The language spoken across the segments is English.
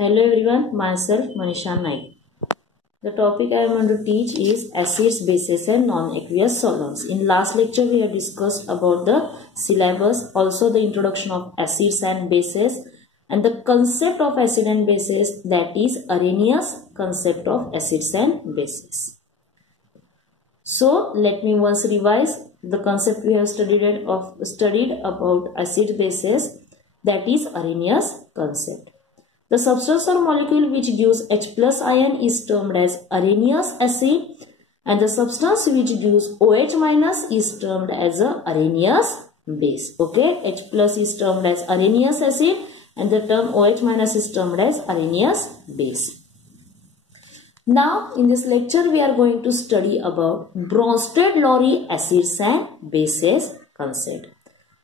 Hello everyone, myself Manisha Naik. The topic I am going to teach is acids, bases and non-aqueous solvents. In last lecture we have discussed about the syllabus, also the introduction of acids and bases and the concept of acid and bases, that is Arrhenius concept of acids and bases. So let me once revise the concept we have studied about acid bases, that is Arrhenius concept. The substance or molecule which gives H plus ion is termed as Arrhenius acid, and the substance which gives OH minus is termed as a Arrhenius base. Okay, H plus is termed as Arrhenius acid and the term OH minus is termed as Arrhenius base. Now in this lecture we are going to study about Bronsted-Lowry acids and bases concept.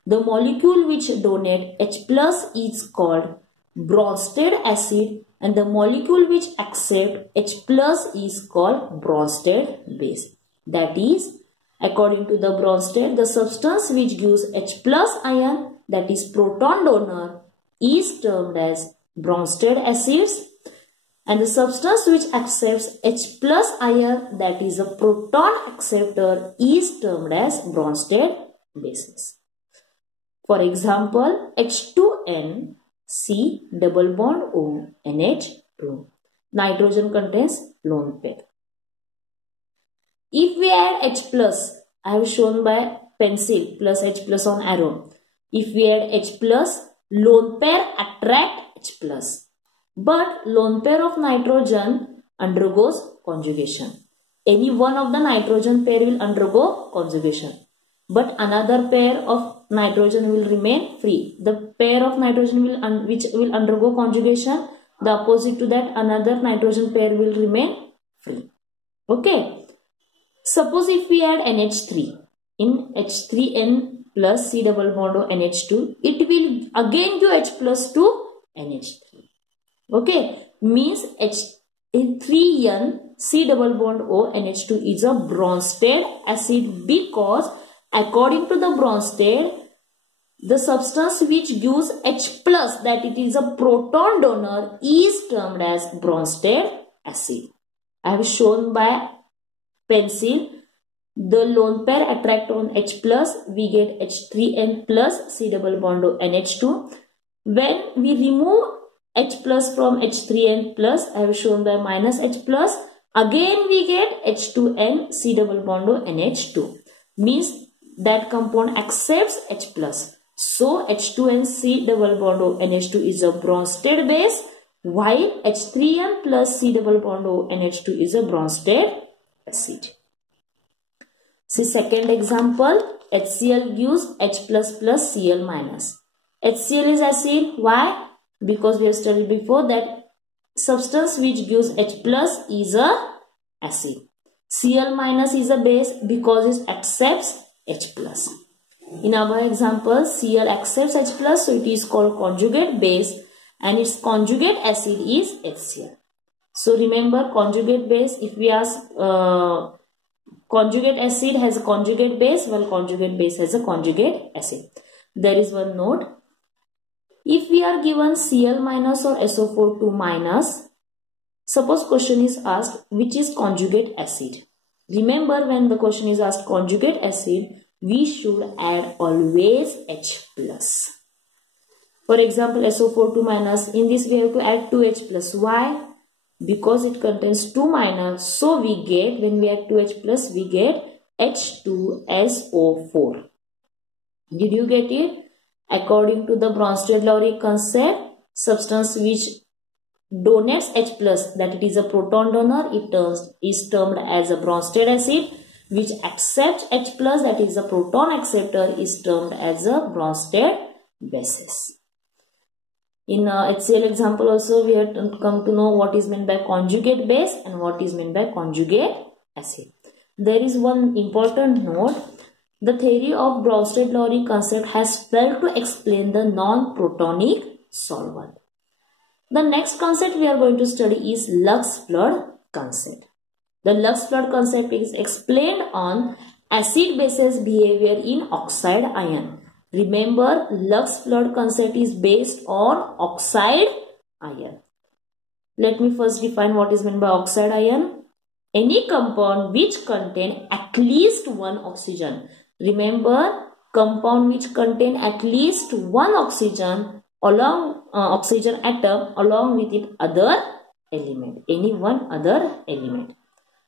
The molecule which donate H plus is called Bronsted acid and the molecule which accept H plus is called Bronsted base. That is, according to the Bronsted, the substance which gives H plus ion, that is proton donor, is termed as Bronsted acids, and the substance which accepts H plus ion, that is a proton acceptor, is termed as Bronsted bases. For example, H2N C double bond O NH2. Nitrogen contains lone pair. If we add H plus, I have shown by pencil plus H plus on arrow. If we add H plus, lone pair attract H plus. But lone pair of nitrogen undergoes conjugation. Any one of the nitrogen pair will undergo conjugation, but another pair of nitrogen will remain free. The pair of nitrogen which will undergo conjugation, the opposite to that, another nitrogen pair will remain free. Okay. Suppose if we add NH3 in H3N plus C double bond O NH2, it will again give H plus to NH3. Okay. Means H3N C double bond O NH2 is a Bronsted acid because according to the Bronsted, the substance which gives H plus, that it is a proton donor, is termed as Bronsted acid. I have shown by pencil. The lone pair attract on H plus, we get H3N plus C double bond O NH2. When we remove H plus from H3N plus, I have shown by minus H plus, again we get H2N C double bond O NH2. Means that compound accepts H plus. So H2N C double bond O NH2 is a Bronsted base, while H3N plus C double bond O NH2 is a Bronsted acid. See second example, HCl gives H plus plus Cl minus. HCl is acid. Why? Because we have studied before that substance which gives H plus is a acid. Cl minus is a base because it accepts H plus. In our example, Cl accepts H plus, so it is called conjugate base and its conjugate acid is HCl. So remember, conjugate base, if we ask conjugate acid has a conjugate base, while conjugate base has a conjugate acid. There is one note. If we are given Cl minus or SO4 2 minus, suppose question is asked which is conjugate acid. Remember, when the question is asked conjugate acid, we should add always H plus. For example, SO4 2 minus, in this we have to add 2H plus. Why? Because it contains 2 minus, so we get, when we add 2H plus, we get H2SO4. Did you get it? According to the Bronsted-Lowry concept, substance which donates H plus, that it is a proton donor, is termed as a Bronsted acid, which accepts H plus, that is a proton acceptor, is termed as a Bronsted bases. In HCl example also we have come to know what is meant by conjugate base and what is meant by conjugate acid. There is one important note. The theory of Bronsted-Lowry concept has failed to explain the non-protonic solvent. The next concept we are going to study is Lux-Flood concept. The Lux-Flood concept is explained on acid-bases behavior in oxide ion. Remember, Lux-Flood concept is based on oxide ion. Let me first define what is meant by oxide ion. Any compound which contain at least one oxygen. Remember, compound which contain at least one oxygen oxygen atom along with its other element. Any one other element.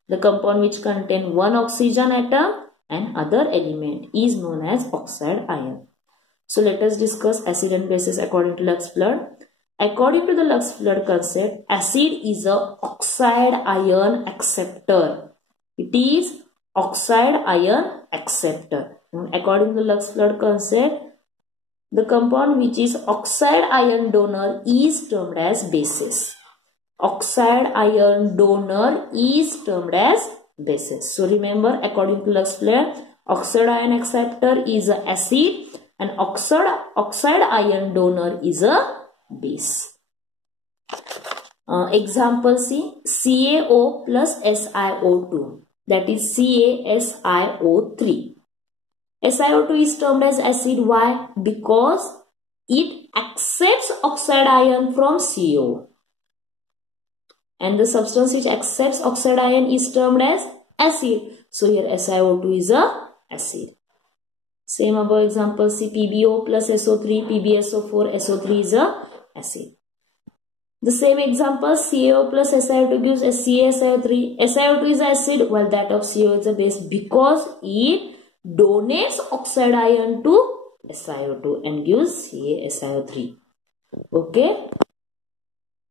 The compound which contain one oxygen atom and other element is known as oxide ion. So let us discuss acid and bases according to Lux-Flood. According to the Lux-Flood concept, acid is a oxide ion acceptor. It is oxide ion acceptor. According to the Lux-Flood concept, the compound which is oxide ion donor is termed as bases. Oxide ion donor is termed as bases. So remember, according to Lux-Flood, oxide ion acceptor is a acid and oxide ion donor is a base. Example C, CaO plus SiO2, that is CaSiO3. SiO2 is termed as acid. Why? Because it accepts oxide ion from CO. And the substance which accepts oxide ion is termed as acid. So here SiO2 is a acid. Same above example C, PbO plus SO3, PbSO4, SO3 is a acid. The same example, CaO plus SiO2 gives CaSiO3. SiO2 is acid while that of CO is a base because it donates oxide ion to SiO2 and gives CaSiO3. Okay.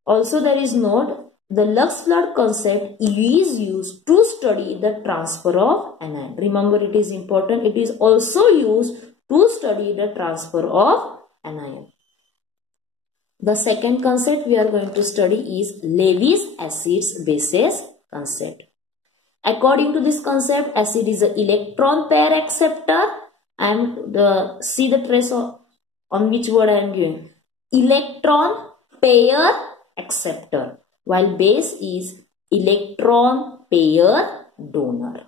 Also there is note, the Lux-Flood concept is used to study the transfer of anion. Remember, it is important. It is also used to study the transfer of anion. The second concept we are going to study is Lewis acids bases concept. According to this concept, acid is an electron pair acceptor. See the trace on which word I am giving. Electron pair acceptor. While base is electron pair donor.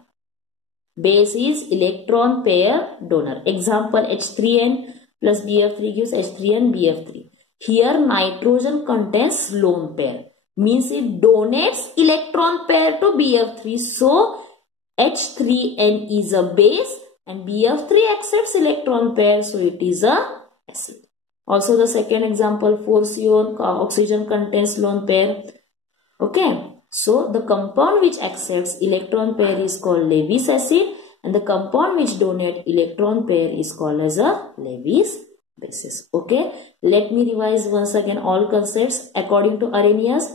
Base is electron pair donor. Example, H3N plus BF3 gives H3N BF3. Here nitrogen contains lone pair. Means it donates electron pair to BF3. So H3N is a base and BF3 accepts electron pair. So it is a acid. Also the second example, 4CO oxygen contains lone pair. Okay, so the compound which accepts electron pair is called Lewis acid and the compound which donates electron pair is called as a Lewis basis. Okay, let me revise once again all concepts. According to Arrhenius,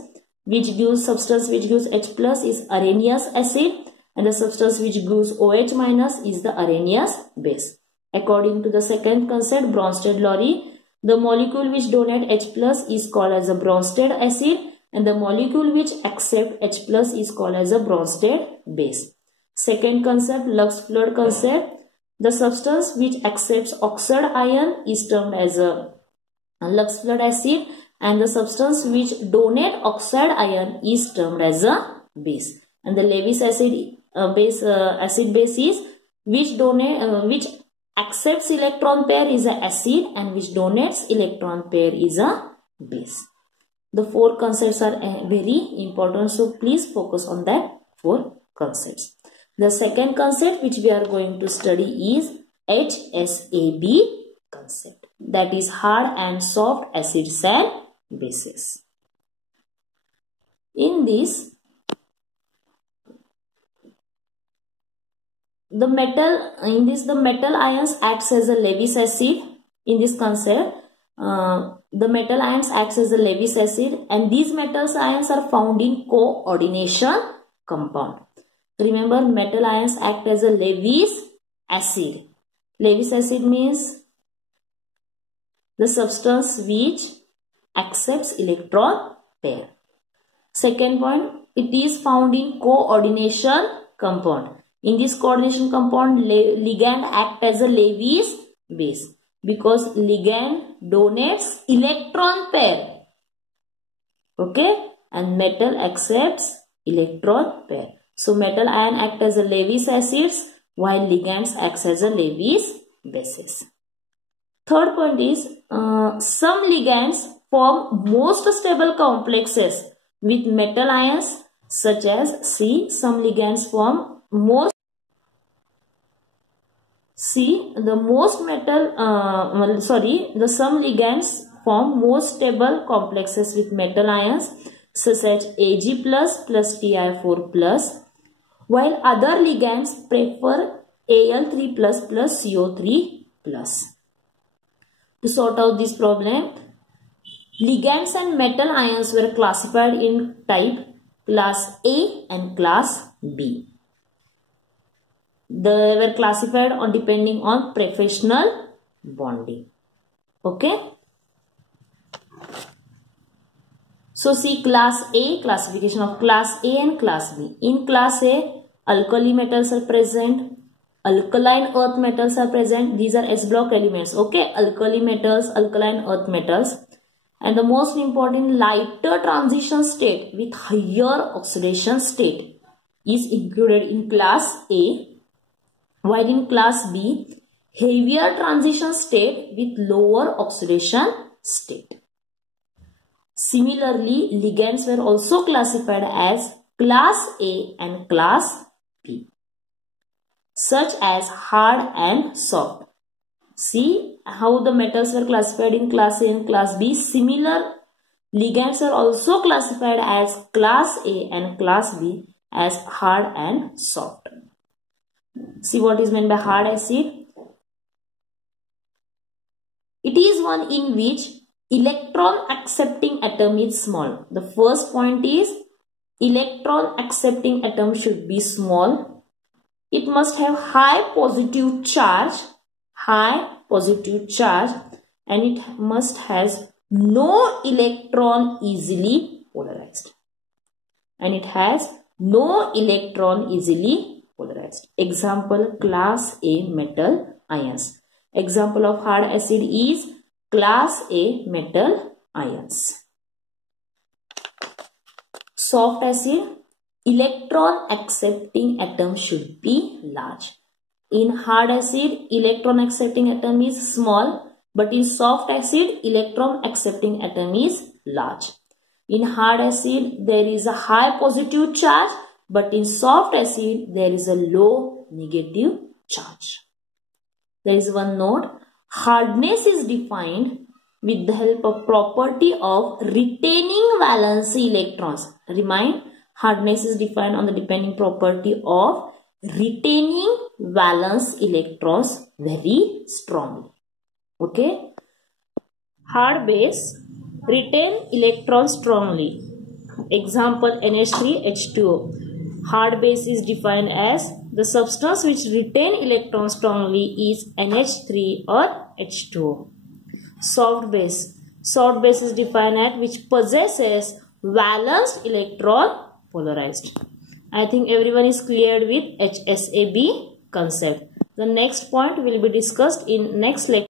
which gives substance which gives H plus is Arrhenius acid and the substance which gives OH minus is the Arrhenius base. According to the second concept, Bronsted-Lowry, the molecule which donates H plus is called as a Bronsted acid and the molecule which accepts H plus is called as a Bronsted base. Second concept, Lux-Flood concept, the substance which accepts oxide ion is termed as a Lux-Flood acid and the substance which donates oxide ion is termed as a base. And the Lewis acid base is which accepts electron pair is a acid and which donates electron pair is a base. The four concepts are very important, so please focus on that four concepts. The second concept which we are going to study is HSAB concept, that is hard and soft acids and bases. In this, the metal ions acts as a Lewis acid. In this concept, the metal ions acts as a Lewis acid and these metal ions are found in coordination compound. Remember, metal ions act as a Lewis acid. Lewis acid means the substance which accepts electron pair. Second point, it is found in coordination compound. In this coordination compound, ligand act as a Lewis base because ligand donates electron pair. Okay, and metal accepts electron pair. So metal ion act as a Lewis acids while ligands acts as a Lewis bases. Third point is some ligands form most stable complexes with metal ions such as some ligands form the some ligands form more stable complexes with metal ions such as Ag plus Ti4 plus, while other ligands prefer Al3 plus CO3 plus. To sort out this problem, ligands and metal ions were classified in type class A and class B. They were classified on depending on professional bonding. Okay. So see class A, classification of class A and class B. In class A, alkali metals are present, alkaline earth metals are present. These are S block elements. Okay, alkali metals, alkaline earth metals. And the most important, lighter transition state with higher oxidation state is included in class A, while in class B, heavier transition state with lower oxidation state. Similarly, ligands were also classified as class A and class B, such as hard and soft. See how the metals were classified in class A and class B. Similar ligands are also classified as class A and class B as hard and soft. See what is meant by hard acid. It is one in which electron accepting atom is small. The first point is electron accepting atom should be small. It must have high positive charge, and it must has no electron easily polarized. Example, class A metal ions. Example of hard acid is class A metal ions. Soft acid, electron accepting atom should be large. In hard acid, electron accepting atom is small, but in soft acid, electron accepting atom is large. In hard acid, there is a high positive charge, but in soft acid, there is a low negative charge. There is one note. Hardness is defined with the help of property of retaining valence electrons. Remind, hardness is defined on the depending property of retaining valence electrons very strongly. Okay. Hard base retain electrons strongly. Example, NH3H2O. Hard base is defined as the substance which retain electrons strongly is NH3 or H2O. Soft base. Soft base is defined as which possesses valence electron polarized. I think everyone is cleared with HSAB concept. The next point will be discussed in next lecture.